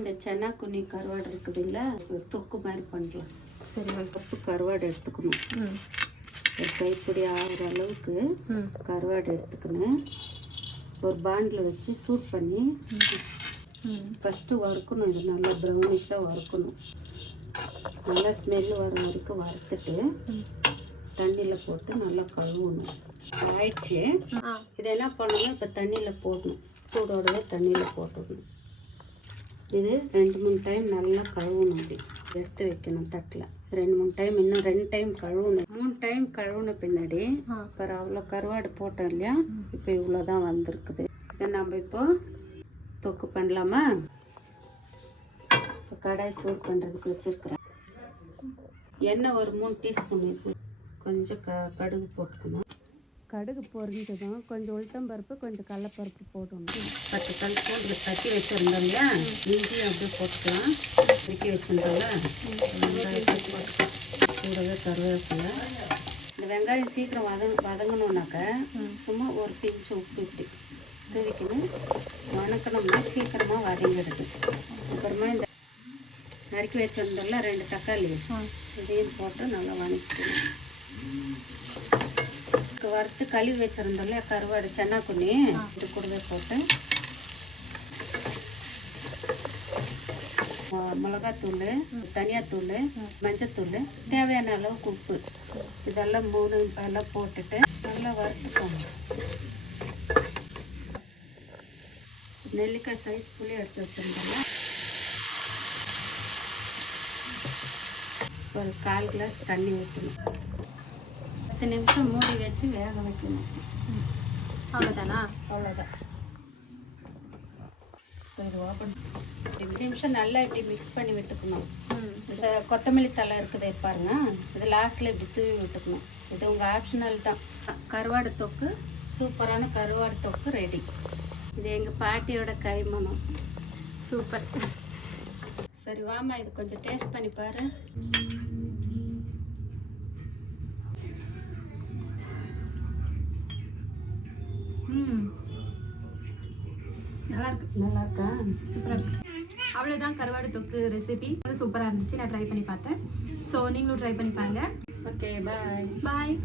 இந்த சென்னா குனி கருவாடு இருக்குதுங்களா, தொக்கு மாதிரி பண்ணலாம். சரி, ஒரு கப்பு கருவாடு எடுத்துக்கணும். ஒரு கைப்பிடி ஆகிற அளவுக்கு கருவாடு எடுத்துக்கணும். ஒரு பாண்டில் வச்சு சூட் பண்ணி ஃபஸ்ட்டு வறுக்கணும். இது நல்லா ப்ரௌனிஷாக வறுக்கணும். நல்லா ஸ்மெல் வர வரைக்கும் வறுத்துட்டு தண்ணியில் போட்டு நல்லா கழுவணும். ஆயிடுச்சு. இதை என்ன பண்ணணும், இப்போ தண்ணியில் போடணும். சூடோடவே தண்ணியில் போட்டுடணும். இது 2-3 டைம் நல்லா கழுவணும். அப்படி எடுத்து வைக்கணும் தட்டில். 2-3 டைம், இன்னும் 2 டைம் கழுவணும். 3 டைம் கழுவுன பின்னாடி அப்புறம் அவ்வளோ கருவாடு போட்டோம் இல்லையா, இப்போ இவ்வளோ தான் வந்திருக்குது. இதை நம்ம இப்போ தொக்கு பண்ணலாமா? இப்போ கடாய் சூட் பண்ணுறதுக்கு வச்சுருக்கிறேன். எண்ணெய் ஒரு 3 டீஸ்பூன் இருக்கும். கொஞ்சம் கடுகு போட்டுக்கணும். கடுகு பொரிஞ்சதும் கொஞ்சம் உளுத்தம்பருப்பு, கொஞ்சம் கடலப்பருப்பு போடணும். 10 கல் பூண்டு தட்டி வச்சுருந்தோம் இல்லையா, இஞ்சியும் அப்படியே போட்டுக்கலாம். தட்டி வச்சுருந்தோம்ல, வெங்காயத்தை போட்டுக்கலாம். கூடவே கருவேப்பிலை. இந்த வெங்காயம் சீக்கிரம் வதங்கணுன்னாக்க சும்மா ஒரு பிஞ்சு உப்பு இப்படி தூவிக்கணும். வணக்கணும்னா சீக்கிரமாக வதங்கிடுது. அப்புறமா இந்த நறுக்கி வச்சுருந்தோம்ல 2 தக்காளி, இதையும் போட்டு நல்லா வதக்கிக்கணும். வறுத்து கழுவி வச்சுருந்தோம்ல கருவாடு சென்னா குனி, இது கூடவே போட்டு மிளகாத்தூள், தனியாத்தூள், மஞ்சத்தூள், தேவையான அளவுக்கு உப்பு, இதெல்லாம் 3 எல்லாம் போட்டுட்டு நல்லா வறுத்துக்கோங்க. நெல்லிக்காய் சைஸ் புளி எடுத்து வச்சுருந்தோம்ல, ஒரு 1/4 கிளாஸ் தண்ணி ஊற்றணும். 10 நிமிஷம் மூடி வச்சு வேக வைக்கணும். அவ்வளோதானா? அவ்வளோதான். இது ஓப்பன் 2 நிமிஷம் நல்லா இப்படி மிக்ஸ் பண்ணி விட்டுக்கணும். இந்த கொத்தமல்லி தழை இருக்குது பாருங்க, இது லாஸ்ட்டில் இப்படி தூவி விட்டுக்கணும். இது உங்கள் ஆப்ஷனல் தான். கருவாடு தொக்கு, சூப்பரான கருவாடு தொக்கு ரெடி. இது எங்கள் பாட்டியோட கைமணம். சூப்பர். சரி வாமா, இது கொஞ்சம் டேஸ்ட் பண்ணி பாரு. நல்லா இருக்கு. நல்லா இருக்கா? சூப்பராக இருக்கு. அவ்வளோதான் கருவாடு தொக்கு ரெசிபி. அது சூப்பராக இருந்துச்சு. நான் ட்ரை பண்ணி பார்த்தேன். ஸோ நீங்களும் ட்ரை பண்ணி பாருங்கள். ஓகே, பாய். பாய்.